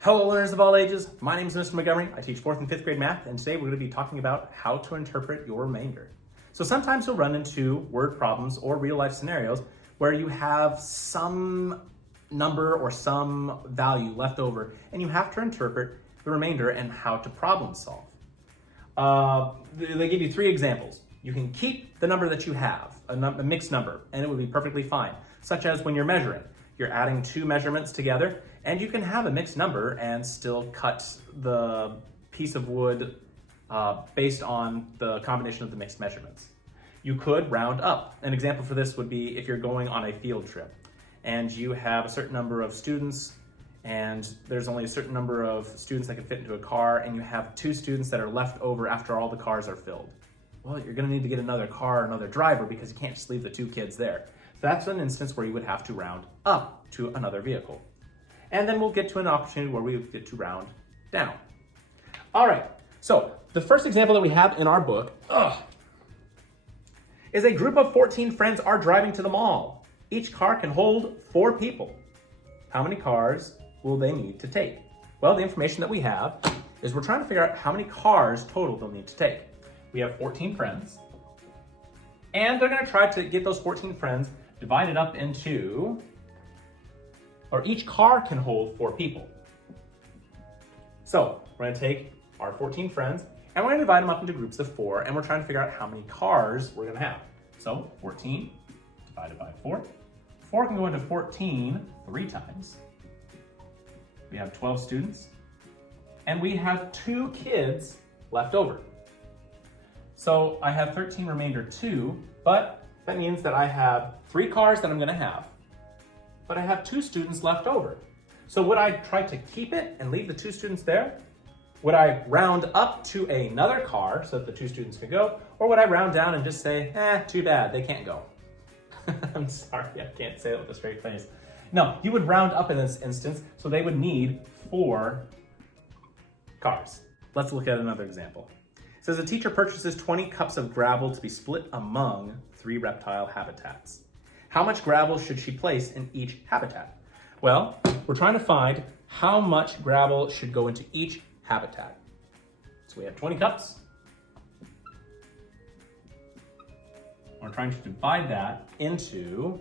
Hello learners of all ages, my name is Mr. Montgomery. I teach 4th and 5th grade math, and today we're going to be talking about how to interpret your remainder. So sometimes you'll run into word problems or real life scenarios where you have some number or some value left over and you have to interpret the remainder and how to problem solve. They give you 3 examples. You can keep the number that you have, a mixed number, and it would be perfectly fine, such as when you're measuring. You're adding 2 measurements together, and you can have a mixed number and still cut the piece of wood based on the combination of the mixed measurements. You could round up. An example for this would be if you're going on a field trip and you have a certain number of students and there's only a certain number of students that can fit into a car, and you have 2 students that are left over after all the cars are filled. Well, you're gonna need to get another car, another driver, because you can't just leave the 2 kids there. So that's an instance where you would have to round up to another vehicle. And then we'll get to an opportunity where we get to round down. All right, so the first example that we have in our book is a group of 14 friends are driving to the mall. Each car can hold 4 people. How many cars will they need to take? Well, the information that we have is we're trying to figure out how many cars total they'll need to take. We have 14 friends, and they're gonna try to get those 14 friends divided up into, or each car can hold 4 people. So we're gonna take our 14 friends and we're gonna divide them up into groups of 4, and we're trying to figure out how many cars we're gonna have. So 14 divided by 4. 4 can go into 14 3 times. We have 12 students, and we have 2 kids left over. So I have 13 remainder 2, but that means that I have 3 cars that I'm gonna have, but I have 2 students left over. So would I try to keep it and leave the 2 students there? Would I round up to another car so that the 2 students could go? Or would I round down and just say, too bad, they can't go? I'm sorry, I can't say that with a straight face. No, you would round up in this instance, so they would need 4 cars. Let's look at another example. It says a teacher purchases 20 cups of gravel to be split among 3 reptile habitats. How much gravel should she place in each habitat? Well, we're trying to find how much gravel should go into each habitat. So we have 20 cups. We're trying to divide that into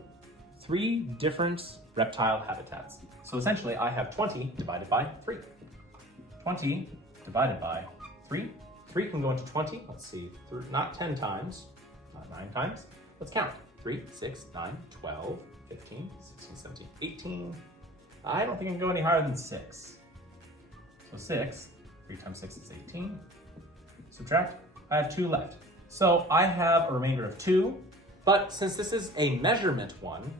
3 different reptile habitats. So essentially I have 20 divided by 3. 20 divided by 3. 3 can go into 20. Let's see, not 10 times, not 9 times. Let's count. 3, 6, 9, 12, 15, 16, 17, 18. I don't think I can go any higher than 6. So 6, 3 times 6 is 18. Subtract, I have 2 left. So I have a remainder of 2, but since this is a measurement one,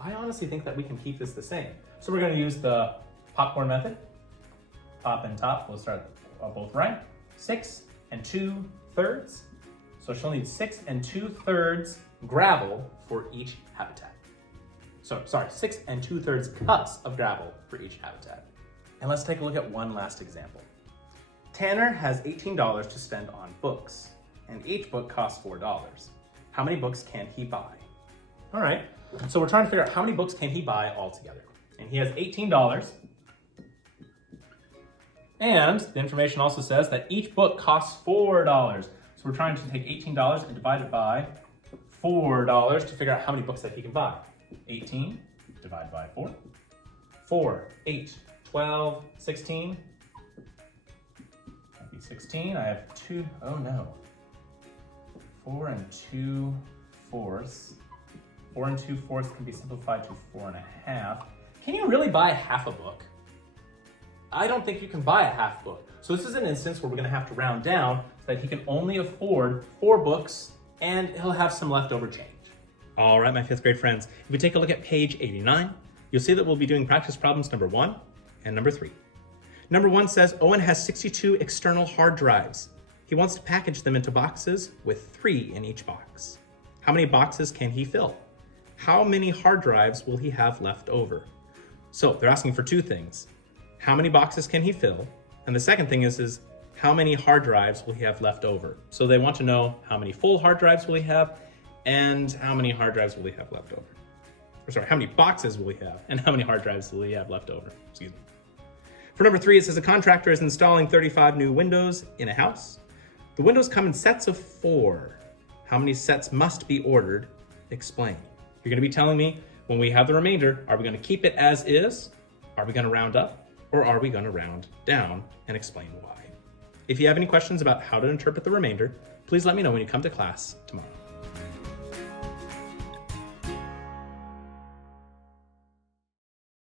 I honestly think that we can keep this the same. So we're gonna use the popcorn method. Top and top, we'll start both right. 6 2/3. So she'll need 6 2/3 gravel for each habitat. So, sorry, 6 2/3 cups of gravel for each habitat. And let's take a look at one last example. Tanner has $18 to spend on books, and each book costs $4. How many books can he buy? All right, so we're trying to figure out how many books can he buy altogether. And he has $18. And the information also says that each book costs $4. So we're trying to take $18 and divide it by $4 to figure out how many books that he can buy. 18 divided by 4. 4, 8, 12, 16. That'd be 16. I have 2, oh no. 4 2/4. 4 2/4 can be simplified to 4 1/2. Can you really buy half a book? I don't think you can buy a half book. So this is an instance where we're gonna have to round down so that he can only afford 4 books and he'll have some leftover change. All right, my 5th grade friends, if we take a look at page 89, you'll see that we'll be doing practice problems number 1 and number 3. Number 1 says, Owen has 62 external hard drives. He wants to package them into boxes with 3 in each box. How many boxes can he fill? How many hard drives will he have left over? So they're asking for 2 things. How many boxes can he fill? And the second thing is how many hard drives will he have left over? So they want to know how many full hard drives will he have and how many hard drives will he have left over. Or sorry, how many boxes will he have and how many hard drives will he have left over? Excuse me. For number 3, it says a contractor is installing 35 new windows in a house. The windows come in sets of 4. How many sets must be ordered? Explain. You're going to be telling me when we have the remainder, are we going to keep it as is? Are we going to round up? Or are we going to round down and explain why? If you have any questions about how to interpret the remainder, please let me know when you come to class tomorrow.